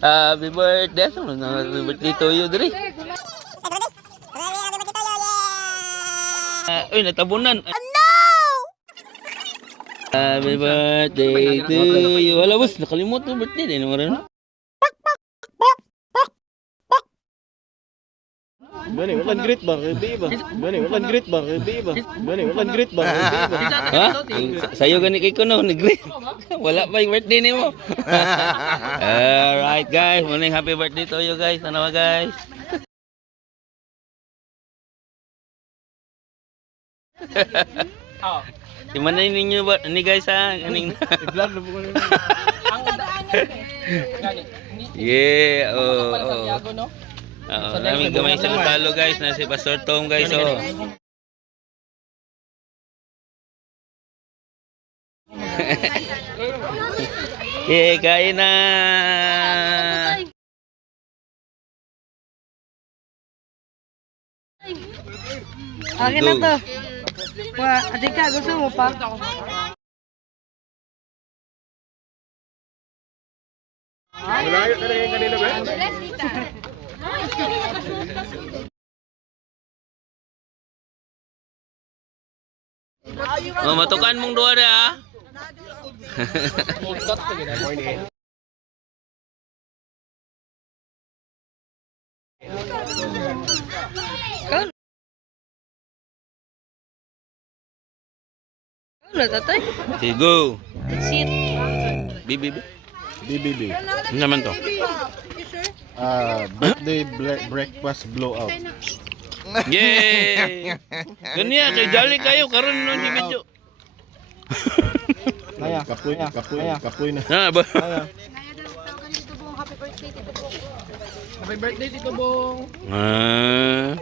Happy birthday. Happy birthday to you, Dre. Uy, natabunan. Happy birthday to you. Wala, boss. Nakalimot mo birthday. Di naman rin. Bani, wakan great ba? Kaya ba? Bani, wakan great ba? Kaya ba? Bani, wakan great ba? Kaya ba? Ha? Sa'yo gani kay Kuno, nag-greet. Wala pa yung birthday ni mo. Alright guys, muling happy birthday to you guys. Ano ba guys? Di mana ninyo ba ni guys ha? Kaning I-vlog na po ko nila. yeah, oh. Namin gamay sa talo guys na si Pastor Tom guys oh. Yeah, kain na. Akin na to. Adik ka, gusto mo pa? Malayo talaga yung kanila ba? Oh, matukan mong duwa na ah. Ano tatay? Okay, go. Sit. Bibi. BBB. Ano naman to? Birthday breakfast blowout. Yay! Kanya, kay jolly kayo. Karoon nun yung video. Naya, kapoy na. Ah, ba? Happy birthday, Tito Bong. 1, 2,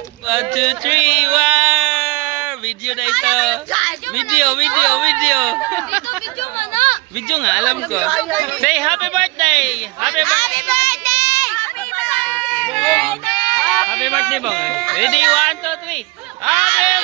3, wow! Video na ito. Video. Dito video nga na. Video nga, alam ko. Say happy birthday! Happy birthday! Happy birthday! Happy birthday, bang. Ready, 1, 2, 3. Happy